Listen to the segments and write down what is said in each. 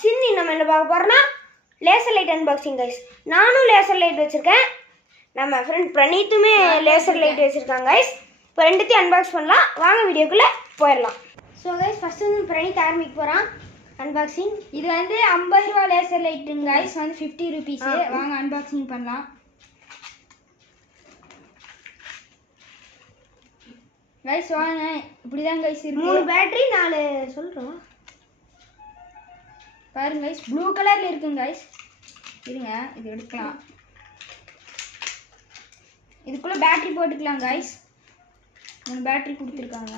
சின்னி நம்ம என்ன பார்க்க போகிறோன்னா லேசர் லைட் அன்பாக்சிங் கைஸ். நானும் லேசர் லைட் வச்சுருக்கேன், நம்ம ஃப்ரெண்ட் பிரணீத்துமே லேசர் லைட் வச்சுருக்காங்க கைஸ். இப்போ ரெண்டுத்தையும் அன்பாக்ஸ் பண்ணலாம், வாங்க வீடியோக்குள்ளே போயிடலாம். ஸோ கைஸ் ஃபஸ்ட்டு வந்து பிரணீத் ஆரம்பிக்க போகிறான் அன்பாக்சிங். இது வந்து 50 ரூபா லேசர் லைட்டுங்க கைஸ், வந்து 50 ருபீஸ். வாங்க அன்பாக்சிங் பண்ணலாம் கைஸ். வாங்க, இப்படிதான் கைஸ் இருக்கு. 3 பேட்டரி 4 சொல்கிறோம் பாருங்க கைஸ், ப்ளூ கலரில் இருக்குங்க கைஸ். இருங்க, இது எடுக்கலாம். இதுக்குள்ளே பேட்டரி போட்டுக்கலாம் கைஸ். 3 பேட்டரி கொடுத்துருக்காங்க.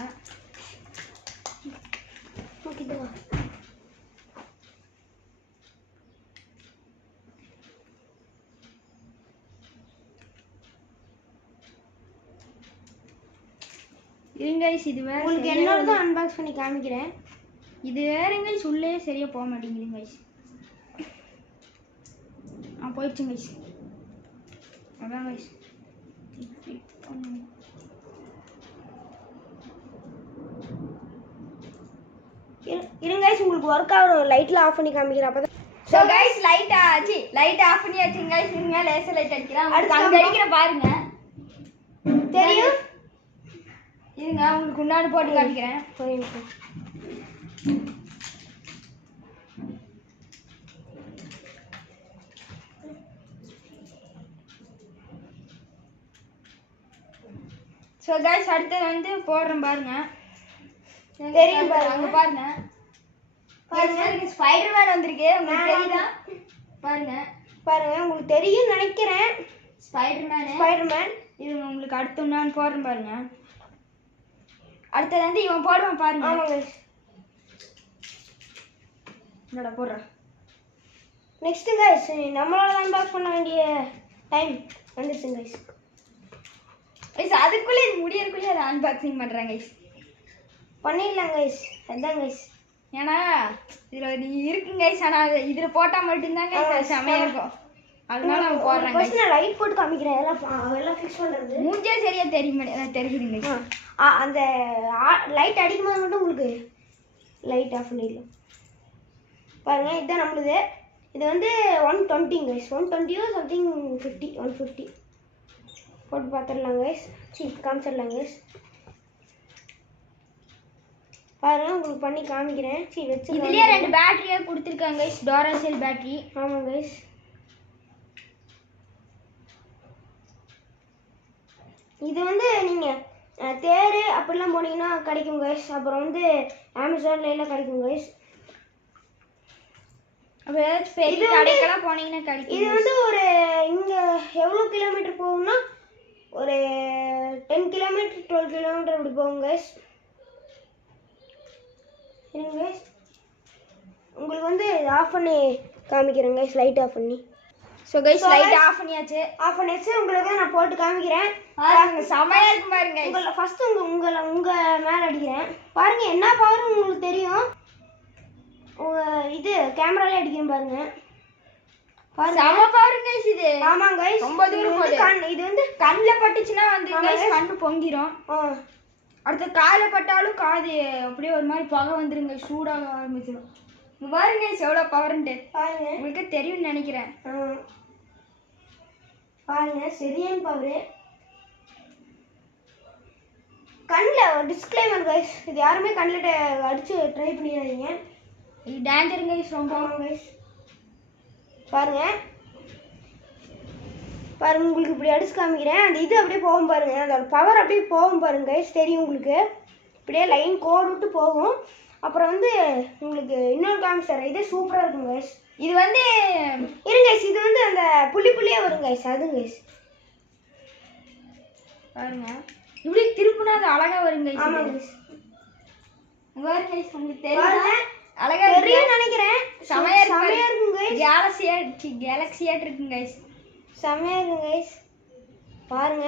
இருங்க கைஸ், இது வேற உங்களுக்கு என்னோட தான் அன்பாக்ஸ் பண்ணி காமிக்கிறேன். இது வேறங்க கைஸ், உள்ளே சரியாக போக மாட்டேங்குதுங்க கைஸ். போயிடுச்சுங்க கைஸ். அதான் கைஸ், இருங்க கைஸ், உங்களுக்கு ஒர்க் ஆகும். லைட்டில் ஆஃப் பண்ணி காமிக்கிறேன். அப்போ ஸோ கைஸ் லைட் ஆஃப் பண்ணியாச்சுங்க கைஸ். இருங்க, லேசர் லைட் அடிக்கிறேன். அடுத்து அங்கே அடிக்கிற பாருங்க, தெரியும். இருங்க, உங்களுக்கு முன்னாடி போட்டு காமிக்கிறேன். ஸோ கைஸ், அடுத்தது வந்து போடுறேன் பாருங்க. தெரியும் பாருங்க, அங்கே பாருங்க. பாருங்க, ஸ்பைடர்மேன் வந்திருக்கு, உங்களுக்கு தெரியுதா? பாருங்க பாருங்க, உங்களுக்கு தெரியும் நினைக்கிறேன். ஸ்பைடர்மேன். இது உங்களுக்கு அடுத்து நான் போடுறேன் பாருங்க. அடுத்தது வந்து இவன் போடுவான் பாருங்க. ஆமாங்க, என்னடா போடுறேன். நெக்ஸ்ட் கைஸ், நம்மளோட அன்பாக்ஸ் பண்ண வேண்டிய டைம் வந்துருச்சு கைஸ். கைஸ் அதுக்குள்ளே இது முடியறதுக்குள்ளே அதை அன்பாக்சிங் பண்ணுறேன் கைஸ். பண்ணிடலாம் கைஸ், அதுதான் கைஸ். ஏன்னா இதில் நீ இருக்குங்க கைஸ், ஆனால் இதில் போட்டால் மட்டும்தான் கைஸ் செமையாக இருக்கும். அதனால நான் போடுறேன் கைஸ். நான் லைட் போட்டு காமிக்கிறேன். எல்லாம் ஃபிக்ஸ் பண்ணுறது மூஞ்சே சரியாக தெரியுதுங்க கைஸ். அந்த லைட் அடிக்கும் போது மட்டும் உங்களுக்கு லைட் ஆஃப் பண்ணிடலாம். பாருங்க, இதுதான் நம்மளுது. இது வந்து 120 கைஸ். 120 சம்திங் 50 150 போட்டு பார்த்துடலாம் கைஸ். காமிச்சிடலாம் கைஸ். பாருங்க, உங்களுக்கு பண்ணி காமிக்கிறேன். வச்சு இதுலேயே 2 பேட்டரியாக கொடுத்துருக்காங்க கைஸ், டோராசெல் பேட்டரி. ஆமாம் கைஸ். இது வந்து நீங்கள் தேர் அப்படிலாம் போனீங்கன்னா கிடைக்கும் கைஸ். அப்புறம் வந்து அமேசான்ல எல்லாம் கிடைக்கும் கைஸ். அப்போ ஏதாச்சும் பெரிய கடைக்கெல்லாம் போனீங்கன்னா கிடைக்கும். இது வந்து ஒரு இங்கே எவ்வளோ கிலோமீட்டர் போகும்னா ஒரு 10 கிலோமீட்டர் 12 கிலோமீட்டர் அப்படி போகும் கைஸ். சரிங்க கைஸ், உங்களுக்கு வந்து ஆஃப் பண்ணி காமிக்கிறேன் கைஸ், லைட் ஆஃப் பண்ணி. ஸோ கைஸ், லைட் ஆஃப் பண்ணியாச்சு. உங்களுக்கு நான் போட்டு காமிக்கிறேன். செமையாக இருக்கும் பாருங்க. ஃபர்ஸ்ட் உங்கள் மேலே அடிக்கிறேன். பாருங்க என்ன பவர் உங்களுக்கு தெரியும். இது கேமராலே அடிக்கிறேன் பாருங்க. செம பவருங்க கைஸ் இது. ஆமாங்க கைஸ், ரொம்ப தூரம் போகுது. இது வந்து கண்ணில் பட்டுச்சுன்னா வந்து கைஸ் கண்ணு பொங்கிரும். அடுத்த காதில் பட்டாலும் காது அப்படியே ஒரு மாதிரி புகை வந்துருங்க, சூடாக ஆரம்பிச்சிடும். பாருங்க கைஸ் எவ்வளோ பவர்ன்ட்டு. பாருங்க, உங்களுக்கு தெரியும்னு நினைக்கிறேன். பாருங்க சரியான பவரு. கண்ணில் டிஸ்க்ளைமர் கைஸ், இது யாருமே கண்ணில் அடிச்சு ட்ரை பண்ணிடாதீங்க, இது டேஞ்சருங்க கைஸ் ரொம்ப. கைஸ் பாருங்க பாருங்க, உங்களுக்கு இப்படி அடிச்சு காமிக்கிறேன். அந்த இது அப்படியே போகும் பாருங்க, அதோட பவர் அப்படியே போகும் பாருங்க கைஸ், தெரியும் உங்களுக்கு. இப்படியே லைன் கோடு விட்டு போகும். அப்புறம் வந்து உங்களுக்கு இன்னொரு காமிச்சார், இதே சூப்பராக இருக்கும் கைஸ். இது வந்து இருங்க கைஸ், இது வந்து அந்த புள்ளியே வரும் கைஸ், அது கைஸ். பாருங்க, இப்படி திருப்பினா அது அழகா வருங்க கைஸ். ஆமாம் கைஸ், பாருங்க கைஸ், உங்களுக்கு தெரியும் அழகா தெரியும் நினைக்கிறேன். செமையா இருக்கும் கைஸ். கேலக்ஸியாட் இருக்குங்க கைஸ், செமையா இருக்கும் கைஸ். பாருங்க,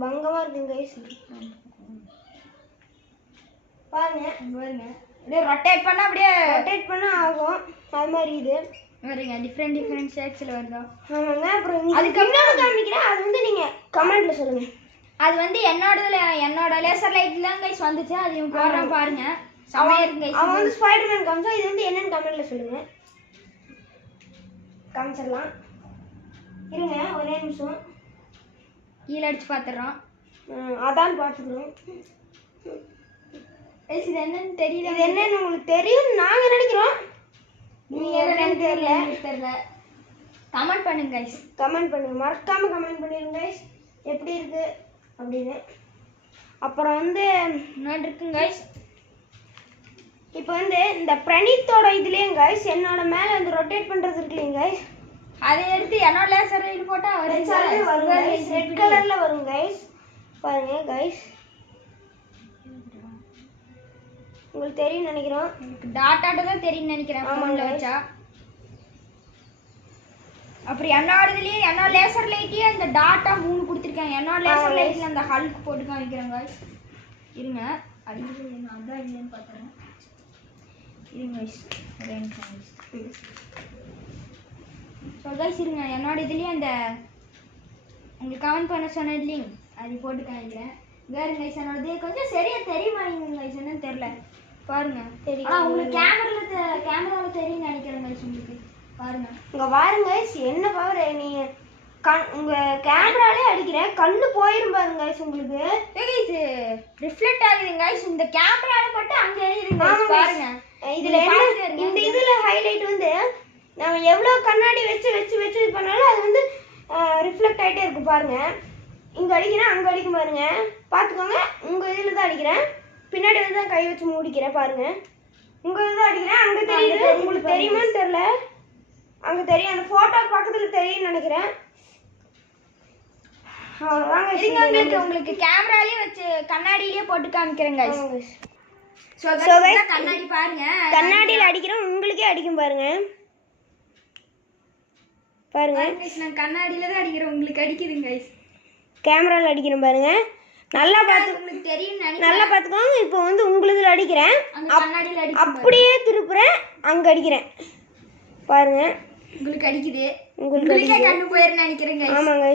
பங்கமா இருக்குங்க கைஸ். பாருங்க பாருங்க, அப்படியே ரொட்டேட் பண்ணா ஆகும். அது மாதிரி இது வருங்க, டிஃப்ரெண்ட் ஷேப்ஸில் வருதோ. ஆமாங்க. அப்புறம் அதுக்கு இன்னொன்று காமிக்கிறேன், அது வந்து நீங்கள் கமெண்ட்டில் சொல்லுங்கள். அது வந்து என்னோட லேசர் லைட் தான் கைஸ் வந்துச்சு, அது போடுறேன் பாருங்க. செமையா இருக்கு கைஸ். அவன் வந்து ஸ்பைடர்மேன் காமிச்சா, இது வந்து என்னன்னு கமெண்ட்ல சொல்லுங்க. காமிச்சிடலாம் இருங்க ஒரே நிமிஷம். கீழே அடிச்சு பார்த்துடுறோம். அதான் பார்த்துக்கிறோம். இது என்னன்னு தெரியல. இது என்னன்னு உங்களுக்கு தெரியும் நாங்க நினைக்கிறோம். நீங்க என்னன்னு தெரியல. கமெண்ட் பண்ணுங்க கைஸ். கமெண்ட் பண்ணுங்க, மறக்காம கமெண்ட் பண்ணிருங்க கைஸ் எப்படி இருக்கு அப்படின்னு. அப்புறம் வந்து முன்னாடி இருக்குங்க கைஸ். இப்போ வந்து இந்த பிரணீத்தோட இதுலேயும் கைஸ் என்னோட மேலே வந்து ரொட்டேட் பண்ணுறது இருக்கு இல்லைங்க கைஸ், அதை எடுத்து என்னோட லேசர் லைட் போட்டால் ரெட் கலரில் வரும் கைஸ். பாருங்க கைஸ், உங்களுக்கு தெரியும் நினைக்கிறோம். டாட்டாட்ட தான் தெரியும் நினைக்கிறேன். ஆமாம் வச்சா அப்புறம் என்னோடதுலேயே என்னோட லேசர் லைட்லேயே அந்த டாட்டா 3 கொடுத்துருக்காங்க. என்னோட லேசர் லைட்டில் அந்த ஹல்க் போட்டு காமிக்கிறேன் கைஸ். இருங்க அடிக்கிறது என்ன அதான் இல்லைன்னு பார்த்துறேன். இருங்க கைஸ் ஸோ கைஸ் இருங்க என்னோட இதுலேயே அந்த உங்களுக்கு கமெண்ட் பண்ண சொன்ன இல்லைங்க அது போட்டு காமிக்கிறேன். வேறு கைஸ் என்னோடது கொஞ்சம் சரியா தெரியுமா நீங்கள் கைஸ் என்னன்னு தெரில பாருங்க. தெரியும். ஆனால் உங்களுக்கு கேமராவில் தெரியும் நினைக்கிறேன் கைஸ். உங்களுக்கு பாருங்க இங்கே பாருங்க கைஸ் என்ன பவர். நீங்கள் உங்கள் கேமராலே அடிக்கிறேன் கண்ணு போயிரும் பாருங்க கைஸ். உங்களுக்கு இது ரிஃப்ளெக்ட் ஆகுதுங்க கைஸ். இந்த கேமரால மட்டும் அங்கே எரியுதுங்க பாருங்க. இதில் இந்த இதில் ஹைலைட் வந்து நம்ம எவ்வளோ கண்ணாடி வச்சு வச்சு வச்சு இது பண்ணாலும் அது வந்து ரிஃப்ளெக்ட் ஆகிட்டே இருக்கு பாருங்க. இங்கே அடிக்கிறேன் அங்கே அடிக்கும் பாருங்க, பார்த்துக்கோங்க. உங்கள் இதில் தான் அடிக்கிறேன், பின்னாடி வந்து தான் கை வச்சு மூடிக்கிறேன் பாருங்க. உங்கள் இதில் தான் அடிக்கிறேன், அங்கே தெரியுது. உங்களுக்கு தெரியுமான்னு தெரில, அங்கே தெரியும். அந்த ஃபோட்டோ பக்கத்தில் தெரியும்னு நினைக்கிறேன். உங்களுக்கு கேமராலேயே வச்சு கண்ணாடியிலேயே போட்டு காமிக்கிறேங்க. கண்ணாடி பாருங்க, கண்ணாடியில் அடிக்கிறோம் உங்களுக்கே அடிக்கும் பாருங்க. பாருங்க நான் கண்ணாடியில தான் அடிக்கிறேன், உங்களுக்கு அடிக்குதுங்க கைஸ். கேமராவில் அடிக்கிறேன் பாருங்க. நல்லா பார்த்து உங்களுக்கு தெரியும் நல்லா பார்த்துக்கோங்க. இப்போ வந்து உங்களுக்கு அடிக்கிறேன், அப்படியே திருப்புறேன், அங்கே அடிக்கிறேன் பாருங்க. உங்களுக்கு அடிக்குது, உங்களுக்கு கண்ணு போயிருன்னு நினைக்கிறேங்க. ஆமாங்க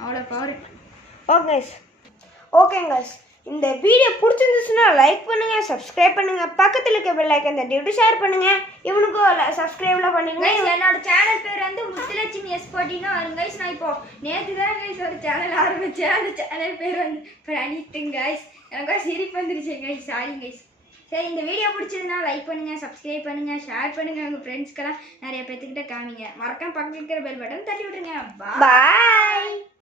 அவ்வளோ பவர். ஓகேங்க இந்த வீடியோ பிடிச்சிருந்துச்சுன்னா லைக் பண்ணுங்க, சப்ஸ்கிரைப் பண்ணுங்க, பக்கத்தில் இருக்க பெல் ஐக்கன் தட்டி ஷேர் பண்ணுங்க. இவனுக்கும் சப்ஸ்கிரைப்லாம் பண்ணுங்க. என்னோட சேனல் பேர் வந்து முத்துலட்சுமி S14 வருங்க கைஸ். நான் இப்போ நேற்று தான் கைஸ் ஒரு சேனல் ஆரம்பித்தேன். அந்த சேனல் பேர் வந்து பிரணீத்துங்க கைஸ். எனக்கு சிரிப்பு வந்துருச்சு கைஸ், சாரி கைஸ். சரி இந்த வீடியோ பிடிச்சதுன்னா லைக் பண்ணுங்க, சப்ஸ்கிரைப் பண்ணுங்க, ஷேர் பண்ணுங்க, உங்கள் ஃப்ரெண்ட்ஸ்க்கெல்லாம் நிறைய பேர்த்துக்கிட்ட காமிங்க. மறக்காம பக்கத்தில் இருக்கிற பெல் பட்டன் தட்டி விட்டுருங்க. பாய்.